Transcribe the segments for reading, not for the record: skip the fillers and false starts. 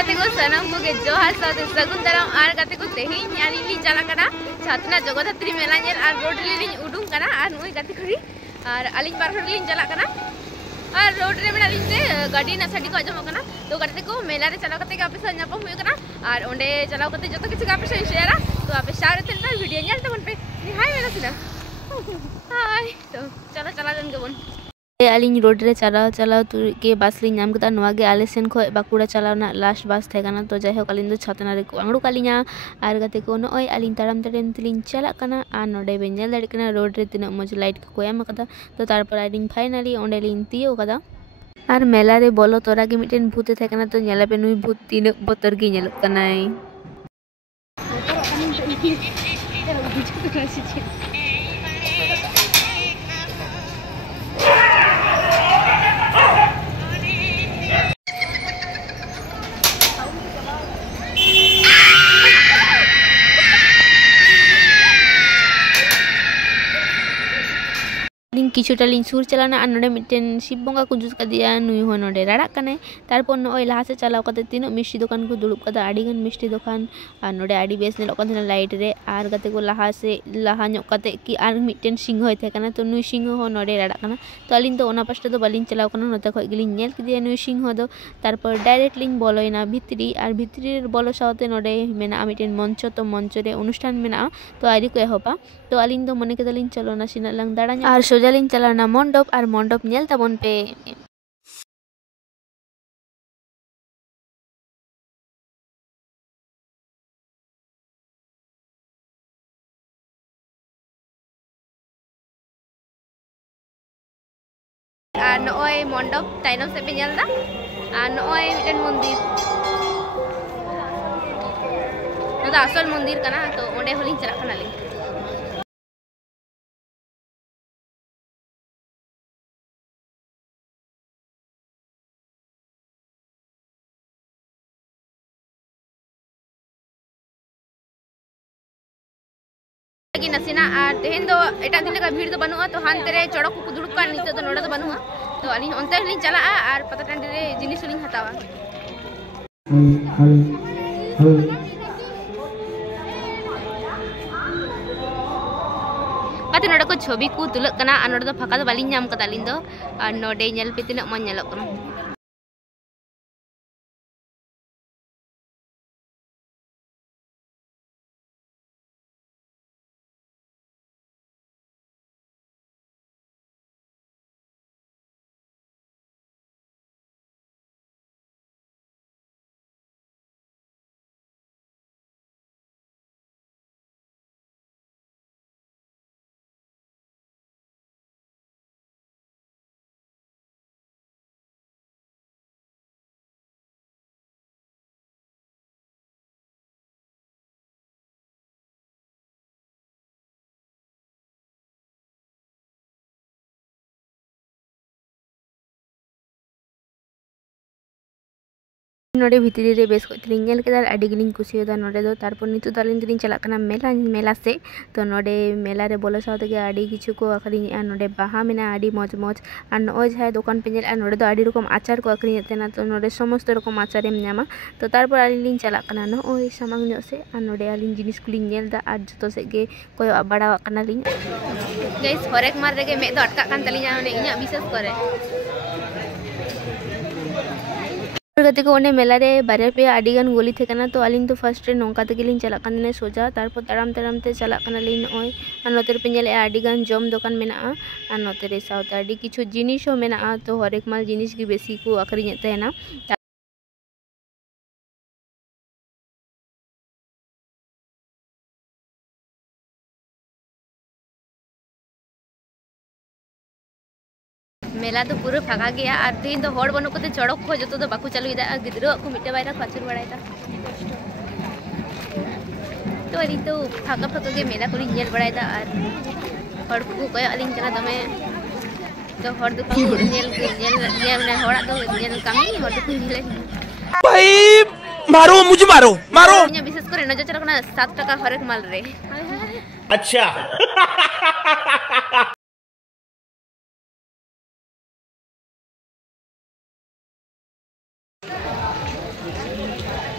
गाते को सनम को के जोहार साथे सगुन दाराम आर गाते को तेहिन यानी ली चला कना छातना जगद्धात्री मेला नेल आर रोड ली उडुंग कना आर नुई गाते खड़ी आर अलिंग बार खड़ी ली चला कना और रोड रे मेना लिंग से गाड़ी ना साडी को आजम कना तो गाते को मेला रे चला कते आपे सा न्यापम हुई कना और ओंडे चलाव कते जतो किसी आपे से शेयर तो आपे सारे तेल वीडियो नेल तबन पे हाय मेरा सिना हाय तो चला चला जन गबन अलिंग रोड रे चलाव के बस ली नाम कदा नवा गे आले सेन खो बाकुड़ा चलावना लास्ट बस थे कना तो जाय हो अलिंग दो छातना रे को अंगड़ू कालिंगा आर गाते को नय अलिंग ताराम तारेम तलिंग चला कना आर नोडे बेंजल दाड़ी कना रोड रे तिना मज लाइट को एम कदा तो तारपर अलिंग फाइनली ओंडे लिंग तियो कदा आर मेला रे बोलो तोरा के मिटेन भूत थे कना तो नेला पे नुई भूत तीन बोतर गे नेल कनाय किछुटा लिंग सुर चलाना और नोडे मिटेन शिव बंगा को जुस कदिया नुई हो नोडे राड़ा कने तारपर नय लाहा से चलाव कते तीन मिष्टि दुकान को दुड़ुब कदा आड़ी गन मिष्टि दुकान और नोडे आड़ी बेस नेलो कन लाइट रे आर गाते को लाहा से लाहा ᱧᱚᱜ कते कि आर मिटेन सिंह होय थे कना तो नुई सिंह हो नोडे राड़ा कना तो अलिन तो ओना पास्टा दो बालिन चलाव कना नोते खय गिलिन नेल किदिया नुई सिंह दो तारपर डायरेक्ट लिंग बोलोयना भितरी और भितरी बोलो सावते नोडे मेना मिटेन मंच तो मंच रे अनुष्ठान मेना तो आरी को एहोपा तो अलिन दो मने केदालिन चलो ना सिना लंग दाड़ा और सोजालिन चलाना मंडप और मंडप नेल तबन पे और नय मंडप ताइनम से पे नेलदा और नय मिटेन मंदिर नदा असल मंदिर कना तो ओंडे होलिन चला कना लिंग नसीना और तेहन दो एटा दिन का भीड़ तो बनुआ तो हानते रे चड़क को दुड़ुब का निते तो नोडा तो बनुआ तो अली ओनते लिंग चला और पता टंडी रे जिनिस लिंग हतावा कते नोडा को छवि को तुलक कना और नोडा तो फाका तो बालिंग नाम कदा लिंग दो और नोडे नेल पे तिना मन नेलक कना नोडे भितरी रे बेस कोतलिंग नेल केदा आडी गिलिंग कुसियदा नोडे दो तारपर नितु दालिन दिलिंग चला कना मेला से तो नोडे मेला रे बोलो सावते के आडी किछु को अखरिंग आ नोडे बाहा मेना आडी मज मज और नय जाय दुकान पे नेल आ नोडे दो आडी रकम आचार को अखरिंग तेना तो नोडे समस्त रकम आचार एम न्यामा तो तारपर आलिन लिंग चला कना नय सामांग ᱧᱚᱜ से आ नोडे आलिन जिनिस कुलिंग नेलदा आ जतो से के कोय बाड़ा कना लिंग गाइस हरेक मार रे के मे दो अटका कान तलिंगा ने इᱧᱟ विशेष करे गाते को ओने मेला रे बारे पे आडी गान गोली थे कना तो अलिंग तो फर्स्ट रे नोंका ते गिलिंग चला कने सोजा तारपर ताराम ताराम ते चला कना लिन ओय आ नोते पे नेले आडी गान जम दुकान मेना आ नोते रे साउते आडी किछु जिनिस हो मेना तो हरेक माल जिनिस की बेसी को अखरिंग तेना मेला तो पूरा फाका गया और तीन तो हड़ बनू को चड़क को जो तो बाकू चालू गिद्रा को मिट्टे बायरा को आचुर बड़ा तो अली तो फाका फाका के मेला को नेल बड़ा और को कोय अलिंग चला दमे तो हड़ दो नेल हड़ा तो नेल कामी हड़ तो नेल भाई मारो मुझे मारो विशेष करे नजर चला कना 7 टाका हरेक माल रे अच्छा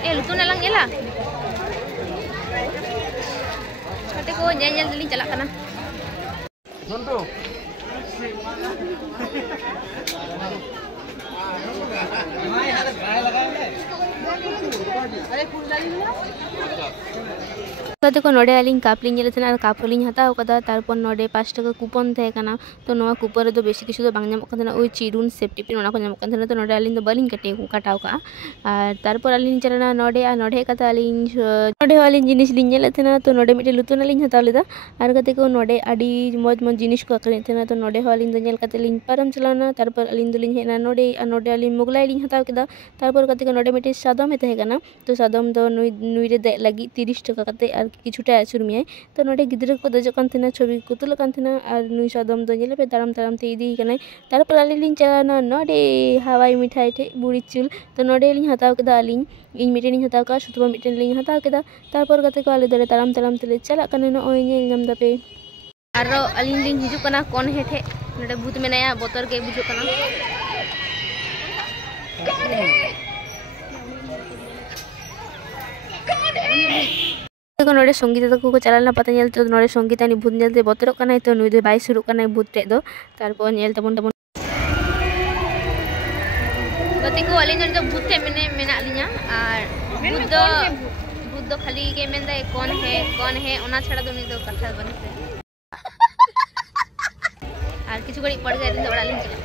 lutu na lang yala. Kate ko nyanyal dali chalak kana. Nonto. कते को नोडे आलिंग काप लिंग जेलेतना और काप लिंग हताव कदा तारपर नोडे 5 टाका कूपन थे कना तो नोवा कूपन रे दो बेसी किछु दो बांग नामक कना ओइ चिरुन सेफ्टी पिन ओना को नामक कना तो नोडे आलिंग दो बालिंग काटाव का और तारपर आलिंग चलना नोडे आ नोडे कता आलिंग नोडे आलिंग जिनिस लिंग जेलेतना तो नोडे मिटे लुतुन आलिंग हताव लेदा और कते को नोडे आडी मौज मौज जिनिस को अकलेतना तो नोडे आलिंग दो नेल कते लिंग परम चलाना तारपर आलिंग दो लिंग हेना नोडे आ नोडे आलिंग मुगलाई लिंग हताव केदा तारपर कते को नोडे मिटे सादम थे कना तो सादम दो नुई रे दे लगी 30 टाका कते और किछुटा आचुर मियाय तो नोडे गिद्रा को दजक कान थेना छवि को तुल कान थेना और नुई सादम दो जेले पे तारम तारम ते इदी कनाय तारपर आलिंग चलाना नोडे हवाई मिठाई ठे बुड़ी चुल तो नोडे लिंग हताव केदा आलिंग इन मिटे लिंग हताव का सुतबा मिटे लिंग हताव केदा तारपर कते को आले दरे तारम तारम तेले चला कने न ओय नेल नाम दापे आरो आलिंग लिंग हिजु कना कोन हेठे नोडे भूत मेनाया बोतर के बुझु कना को नोडे संगीत को चलाना पता नेल तो नोडे संगीत नि भूत नेलते बोतरो कनाय तो नुई दे बाय सुरु कनाय भूत टे दो तारपर नेल तबन तबन गति को अलिन तो भूत थे मेना लिया और भूत दो खाली के मेंदा कौन है ओना छड़ा दो नि दो कथा बने और किछु गड़ी पड़ गए तो बड़ा लिन चला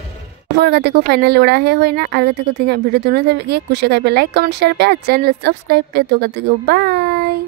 पर गति को फाइनल उड़ा है होइना और गति को तिना वीडियो दोनों से कुछ पे लाइक कमेंट शेयर पे चैनल सब्सक्राइब पे तो गति को बाय।